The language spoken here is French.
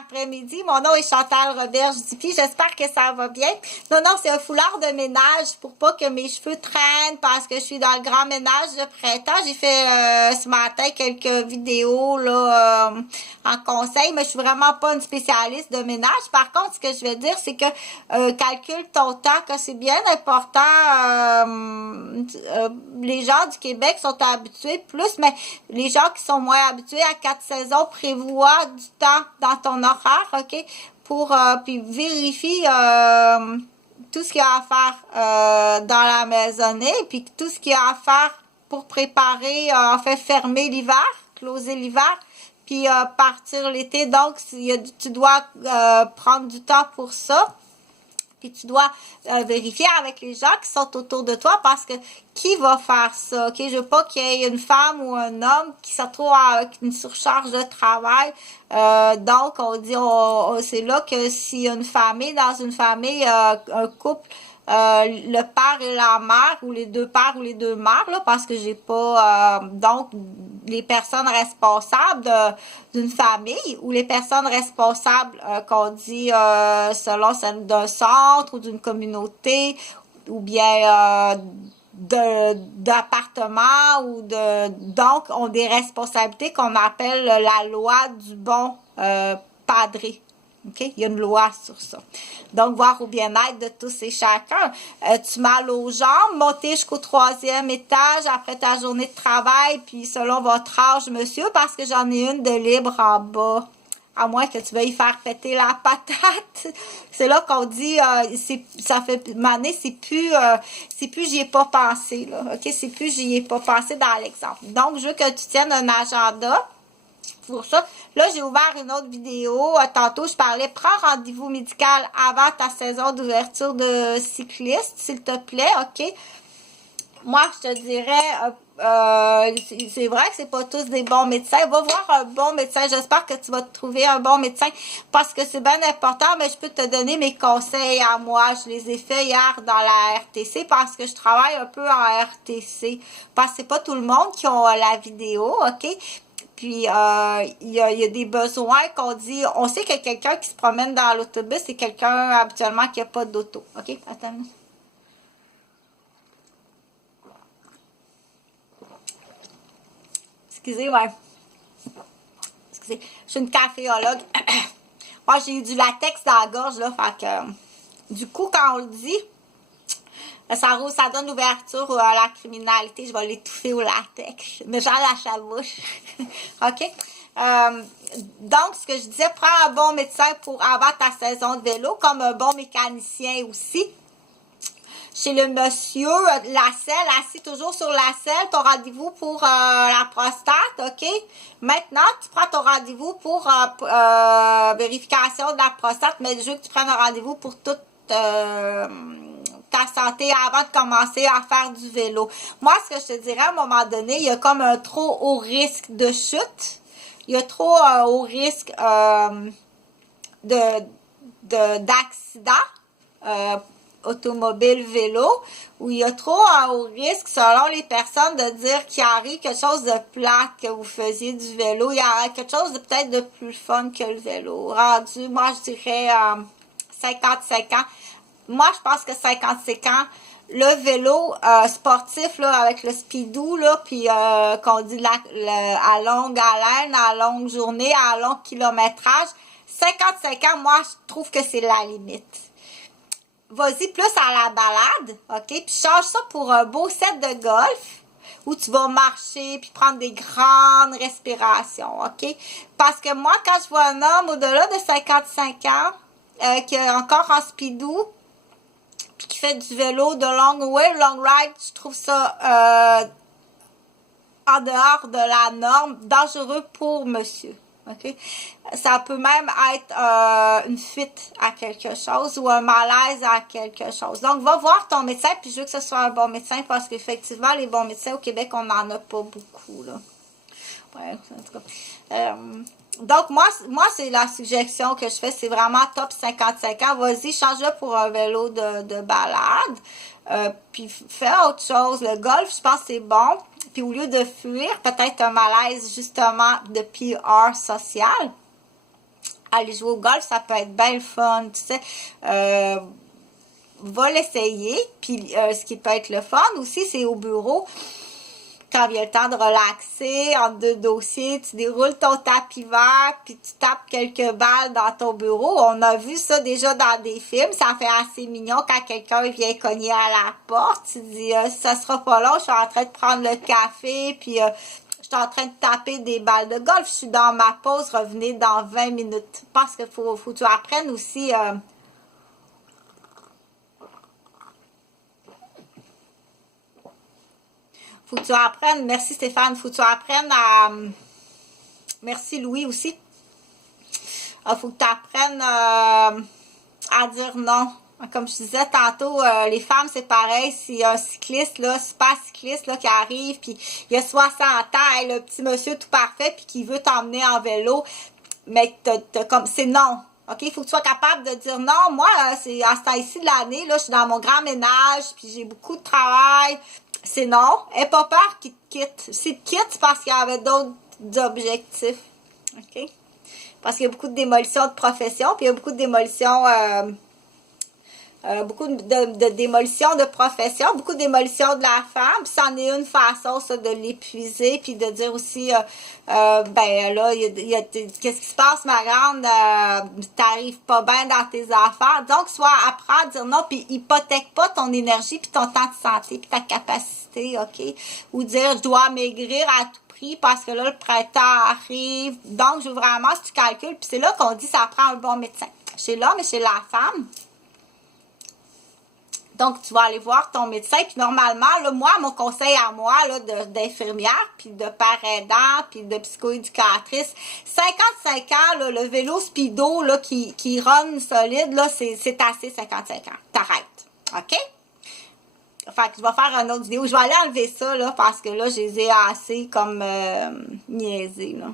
après-midi. Mon nom est Chantal Roberge-Dupuis. J'espère que ça va bien. Non, c'est un foulard de ménage pour pas que mes cheveux traînent parce que je suis dans le grand ménage de printemps. J'ai fait ce matin quelques vidéos là en conseil, mais je suis vraiment pas une spécialiste de ménage. Par contre, ce que je vais dire, c'est que calcule ton temps, que c'est bien important. Les gens du Québec sont habitués plus, mais les gens qui sont moins habitués à 4 saisons, prévoient du temps dans ton horaire, OK? Pour puis vérifie tout ce qu'il y a à faire dans la maisonnée, puis tout ce qu'il y a à faire pour préparer, en fait, fermer l'hiver, closer l'hiver, puis partir l'été. Donc, tu dois prendre du temps pour ça. Puis tu dois vérifier avec les gens qui sont autour de toi parce que qui va faire ça? OK? Je veux pas qu'il y ait une femme ou un homme qui se retrouve avec une surcharge de travail. Donc, on dit, c'est là que s'il y a une famille, dans une famille, un couple, le père et la mère, ou les deux pères ou les deux mères, là, parce que j'ai pas, donc, les personnes responsables d'une famille, ou les personnes responsables qu'on dit selon celle d'un centre ou d'une communauté, ou bien d'appartements, ou donc, ont des responsabilités qu'on appelle la loi du bon padré. OK? Il y a une loi sur ça. Donc, voir au bien-être de tous et chacun. Tu mal aux jambes, monter jusqu'au 3e étage après ta journée de travail, puis selon votre âge, monsieur, parce que j'en ai une de libre en bas. À moins que tu veuilles faire péter la patate. C'est là qu'on dit, ça fait une année, c'est plus j'y ai pas pensé, là. OK? C'est plus j'y ai pas pensé dans l'exemple. Donc, je veux que tu tiennes un agenda. Pour ça, là, j'ai ouvert une autre vidéo. Tantôt, je parlais, prends rendez-vous médical avant ta saison d'ouverture de cycliste, s'il te plaît, OK? Moi, je te dirais, c'est vrai que c'est pas tous des bons médecins. Va voir un bon médecin. J'espère que tu vas te trouver un bon médecin parce que c'est bien important, mais je peux te donner mes conseils à moi. Je les ai faits hier dans la RTC parce que je travaille un peu en RTC. Parce que c'est pas tout le monde qui a la vidéo, OK? Puis, il y a des besoins qu'on dit, on sait que quelqu'un qui se promène dans l'autobus, c'est quelqu'un habituellement qui n'a pas d'auto. OK? Attends. Excusez, ouais. Excusez. Je suis une caféologue. Moi, j'ai eu du latex dans la gorge, là. Fait que, du coup, quand on le dit, ça donne l'ouverture à la criminalité. Je vais l'étouffer au latex. Mais genre la chabouche. OK? Donc, ce que je disais, prends un bon médecin pour avant ta saison de vélo, comme un bon mécanicien aussi. Chez le monsieur, la selle, assis toujours sur la selle, ton rendez-vous pour la prostate, OK? Maintenant, tu prends ton rendez-vous pour vérification de la prostate, mais je veux que tu prennes un rendez-vous pour toute ta santé avant de commencer à faire du vélo. Moi, ce que je te dirais, à un moment donné, il y a comme un trop haut risque de chute. Il y a trop haut risque d'accident automobile, vélo, où il y a trop haut risque, selon les personnes, de dire qu'il arrive quelque chose de plate que vous faisiez du vélo. Il y a quelque chose de peut-être de plus fun que le vélo. Rendu, moi, je dirais 55 ans. Moi, je pense que 55 ans, le vélo sportif, là, avec le speedoo, là, puis qu'on dit à longue haleine, à longue journée, à long kilométrage, 55 ans, moi, je trouve que c'est la limite. Vas-y plus à la balade, OK? Puis change ça pour un beau set de golf où tu vas marcher puis prendre des grandes respirations, OK? Parce que moi, quand je vois un homme au-delà de 55 ans qui est encore en speedoo puis qui fait du vélo de long ride, je trouve ça en dehors de la norme, dangereux pour monsieur. OK? Ça peut même être une fuite à quelque chose ou un malaise à quelque chose. Donc, va voir ton médecin, puis je veux que ce soit un bon médecin parce qu'effectivement, les bons médecins au Québec, on n'en a pas beaucoup, là. Ouais, en tout cas. Donc, moi c'est la suggestion que je fais, c'est vraiment top 55 ans. Vas-y, change-le pour un vélo de balade. Puis fais autre chose. Le golf, je pense que c'est bon. Puis au lieu de fuir, peut-être un malaise justement de PR social. aller jouer au golf, ça peut être bien le fun, tu sais. Va l'essayer. Puis ce qui peut être le fun aussi, c'est au bureau. Quand vient le temps de relaxer, entre deux dossiers, tu déroules ton tapis vert, puis tu tapes quelques balles dans ton bureau. On a vu ça déjà dans des films. Ça fait assez mignon quand quelqu'un vient cogner à la porte. Tu dis, ça sera pas long, je suis en train de prendre le café, puis je suis en train de taper des balles de golf. Je suis dans ma pause, revenez dans 20 minutes. Parce que faut que tu apprennes aussi... faut que tu apprennes, merci Stéphane, faut que tu apprennes à... Merci Louis aussi. Faut que tu apprennes à dire non. Comme je disais tantôt, les femmes, c'est pareil. S'il y a un cycliste, là, super cycliste là, qui arrive, puis il a 60 ans, le petit monsieur tout parfait, puis qui veut t'emmener en vélo, mais comme c'est non. OK? Il faut que tu sois capable de dire non. Moi, c'est à ce temps-ci de l'année, là, je suis dans mon grand ménage, puis j'ai beaucoup de travail. C'est non. Aie pas peur qu'il te quitte. S'il te quitte, c'est parce qu'il y avait d'autres objectifs. OK? Parce qu'il y a beaucoup de démolitions de profession, puis il y a beaucoup de démolitions... beaucoup de démolition de profession, beaucoup de démolition de la femme, puis c'en est une façon, ça, de l'épuiser, puis de dire aussi, ben là, qu'est-ce qui se passe, ma grande, t'arrives pas bien dans tes affaires, donc soit apprends à dire non, puis hypothèque pas ton énergie, puis ton temps de santé, puis ta capacité, ok, ou dire, je dois maigrir à tout prix, parce que là, le printemps arrive, donc je veux vraiment, si tu calcules, puis c'est là qu'on dit, ça prend un bon médecin, chez l'homme et chez la femme. Donc, tu vas aller voir ton médecin. Puis normalement, là, moi, mon conseil à moi, là, d'infirmière, puis de père aidant, puis de psychoéducatrice, 55 ans, là, le vélo speedo, là, qui run solide, là, c'est assez 55 ans. T'arrêtes. OK? Fait que je vais faire une autre vidéo. Je vais aller enlever ça, là, parce que là, je les ai assez comme niaisés, là.